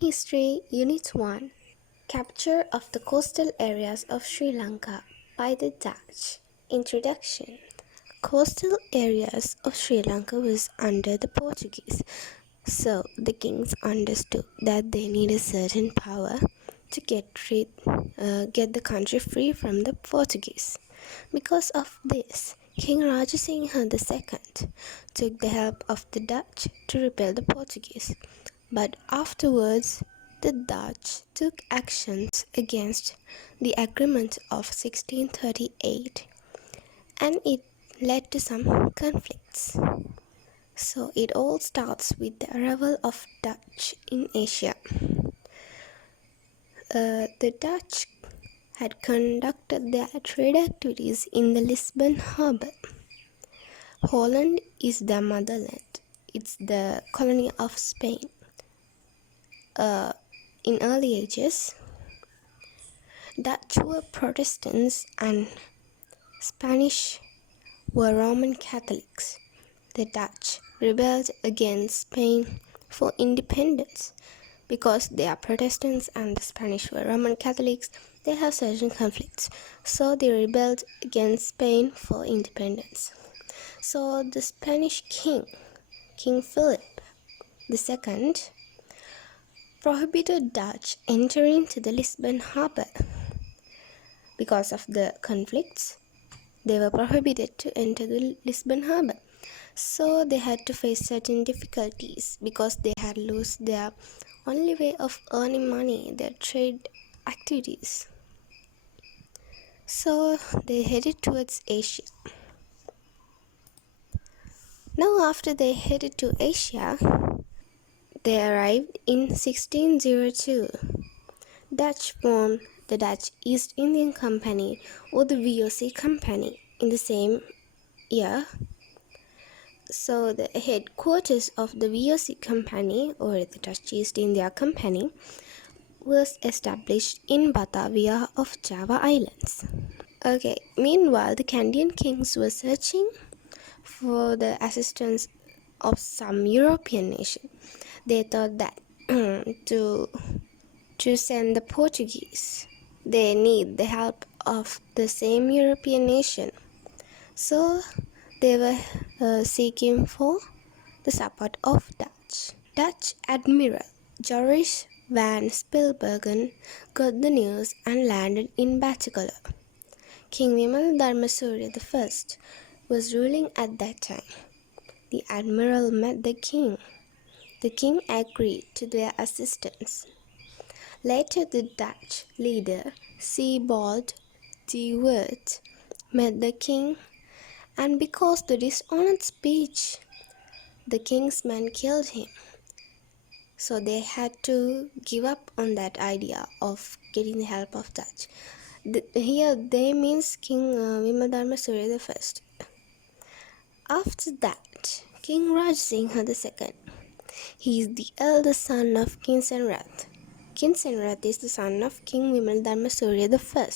History Unit 1 Capture of the Coastal Areas of Sri Lanka by the Dutch. Introduction. Coastal areas of Sri Lanka was under the Portuguese, so the kings understood that they needed certain power to get the country free from the Portuguese. Because of this, King Rajasingha II took the help of the Dutch to repel the Portuguese. But afterwards, the Dutch took actions against the agreement of 1638, and it led to some conflicts. So it all starts with the arrival of Dutch in Asia. The Dutch had conducted their trade activities in the Lisbon harbor. Holland is their motherland. It's the colony of Spain. In early ages, Dutch were Protestants and Spanish were Roman Catholics. The Dutch rebelled against Spain for independence. Because they are Protestants and the Spanish were Roman Catholics, they have certain conflicts. So they rebelled against Spain for independence. So the Spanish king, King Philip II, prohibited Dutch entering to the Lisbon harbor. Because of the conflicts, they were prohibited to enter the Lisbon harbor. So they had to face certain difficulties because they had lost their only way of earning money, their trade activities. So they headed towards Asia. Now after they headed to Asia, they arrived in 1602. Dutch formed the Dutch East Indian Company or the VOC Company in the same year. So the headquarters of the VOC Company or the Dutch East India Company was established in Batavia of Java Islands. Okay, meanwhile the Candian kings were searching for the assistance of some European nation. They thought that to send the Portuguese, they need the help of the same European nation. So they were seeking for the support of Dutch. Dutch Admiral Joris van Spilbergen got the news and landed in Bataclan. King Vimal Dharmasurya I was ruling at that time. The admiral met the king. The king agreed to their assistance. Later, the Dutch leader Sebald de Weert met the king, and because the dishonored speech, the king's men killed him. So they had to give up on that idea of getting the help of Dutch. Here they means King Vimal Dharmasurya I. After that, King Rajasingha II. He is the eldest son of King Senrath. King Senrath is the son of King Vimal Dharmasurya I.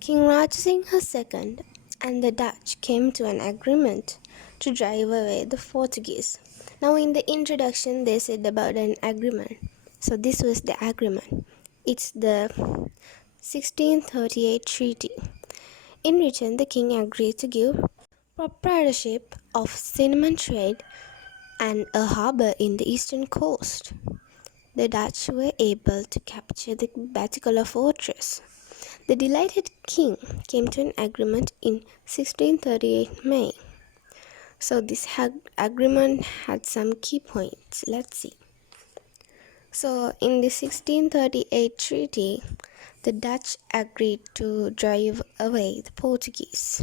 King Rajasingha II and the Dutch came to an agreement to drive away the Portuguese. Now in the introduction they said about an agreement. So this was the agreement. It's the 1638 treaty. In return, the king agreed to give proprietorship of cinnamon trade and a harbor in the eastern coast. The Dutch were able to capture the Bataclan fortress. The delighted king came to an agreement in 1638 May. So this agreement had some key points. Let's see. So in the 1638 treaty, the Dutch agreed to drive away the Portuguese.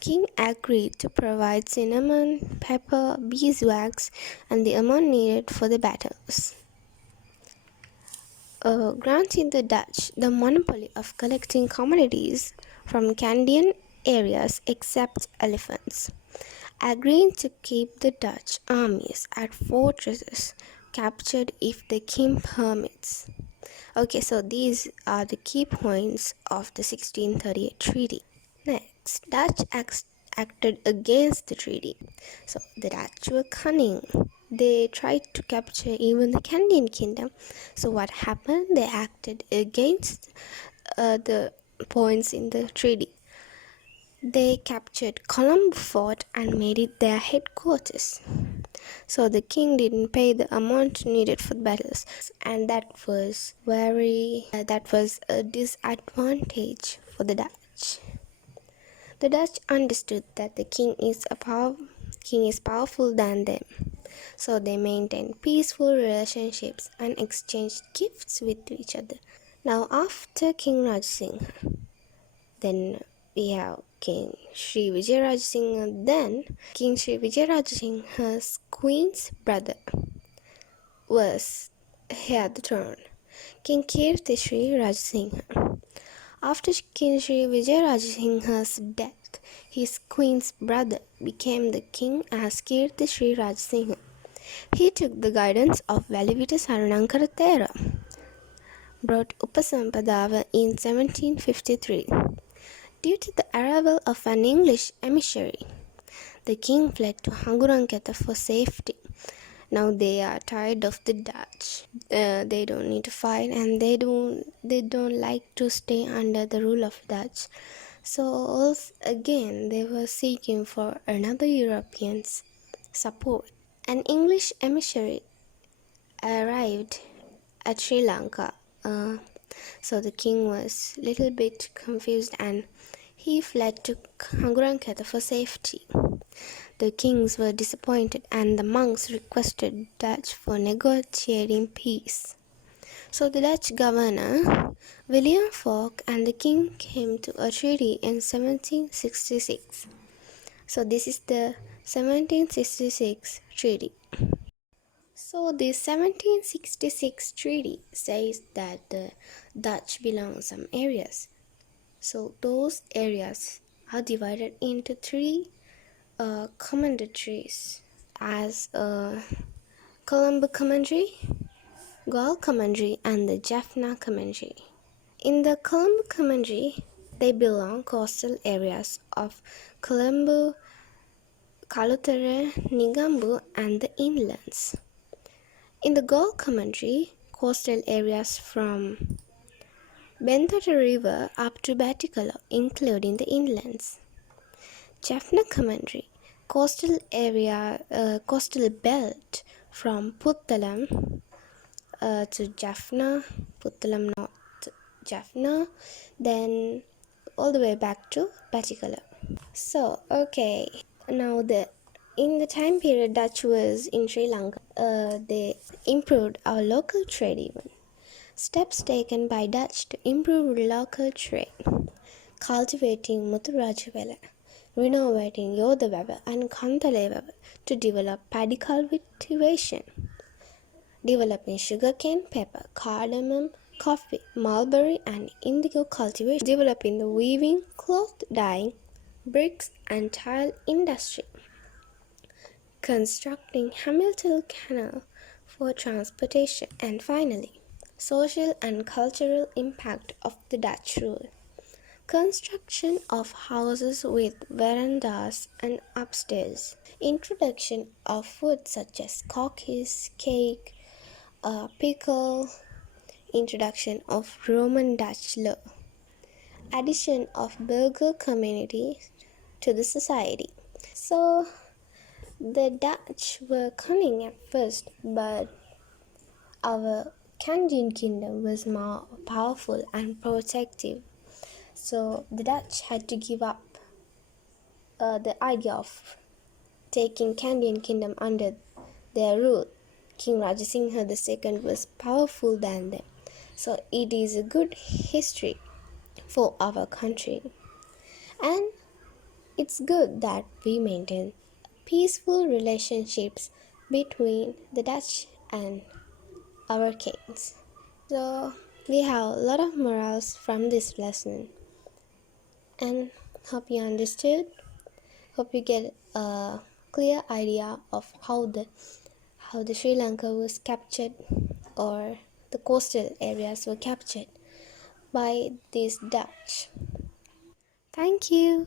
King agreed to provide cinnamon, pepper, beeswax, and the amount needed for the battles. Granting the Dutch the monopoly of collecting commodities from Candian areas except elephants, agreeing to keep the Dutch armies at fortresses captured if the king permits. Okay, so these are the key points of the 1638 treaty. Next, Dutch acted against the treaty. So the Dutch were cunning. they tried to capture even the Canadian kingdom. So what happened? They acted against the points in the treaty. They captured Colombo Fort and made it their headquarters. So the king didn't pay the amount needed for the battles, and that was a disadvantage for the Dutch. The Dutch understood that the king is powerful than them, so they maintained peaceful relationships and exchanged gifts with each other. Now, after King Raj Singh, then we have King Sri Vijayaraj Singh. Then King Sri Vijayaraj Singh's queen's brother had the throne, King Kirti Sri Raj Singh. After King Sri Vijayaraj Singh's death, his queen's brother became the king as Kirti Sri Raj Singh. He took the guidance of Velivita Saranankara Thera, brought Upasampadava in 1753. Due to the arrival of an English emissary, the king fled to Hanguranketha for safety. Now they are tired of the Dutch. They don't need to fight, and they don't like to stay under the rule of Dutch. So also, again, they were seeking for another European's support. An English emissary arrived at Sri Lanka. So the king was a little bit confused, and he fled to Hanguranketha for safety. The kings were disappointed, and the monks requested Dutch for negotiating peace. So the Dutch governor, William Falk, and the king came to a treaty in 1766. So this is the 1766 treaty. So the 1766 treaty says that the Dutch belong some areas. So those areas are divided into three commanderies as Colombo Commandery, Gaul Commandery, and the Jaffna Commandery. In the Colombo Commandery, they belong coastal areas of Colombo, Kalutere, Nigambu, and the inlands. In the Gaul Commandery, coastal areas from Bentota River up to Batticaloa, including the inlands. Jaffna Commandery, coastal belt from Puttalam to Jaffna, Puttalam North Jaffna, then all the way back to Batticaloa. So, okay, now in the time period Dutch was in Sri Lanka, they improved our local trade even. Steps taken by Dutch to improve local trade: cultivating Muthurajavela, renovating Yodavava and Kantalevava to develop paddy cultivation, developing sugarcane, pepper, cardamom, coffee, mulberry and indigo cultivation, developing the weaving, cloth dyeing, bricks and tile industry, constructing Hamilton Canal for transportation, and finally, social and cultural impact of the Dutch rule. Construction of houses with verandas and upstairs. Introduction of food such as cookies, cake, pickle. Introduction of Roman Dutch law. Addition of burgher communities to the society. So, the Dutch were cunning at first, but our Canadian kingdom was more powerful and protective. So the Dutch had to give up the idea of taking Canadian kingdom under their rule. King Rajasingha II was powerful than them. So it is a good history for our country. And it's good that we maintain peaceful relationships between the Dutch and our kings. So we have a lot of morals from this lesson. And hope you understood. Hope you get a clear idea of how the Sri Lanka was captured, or the coastal areas were captured by these Dutch. Thank you.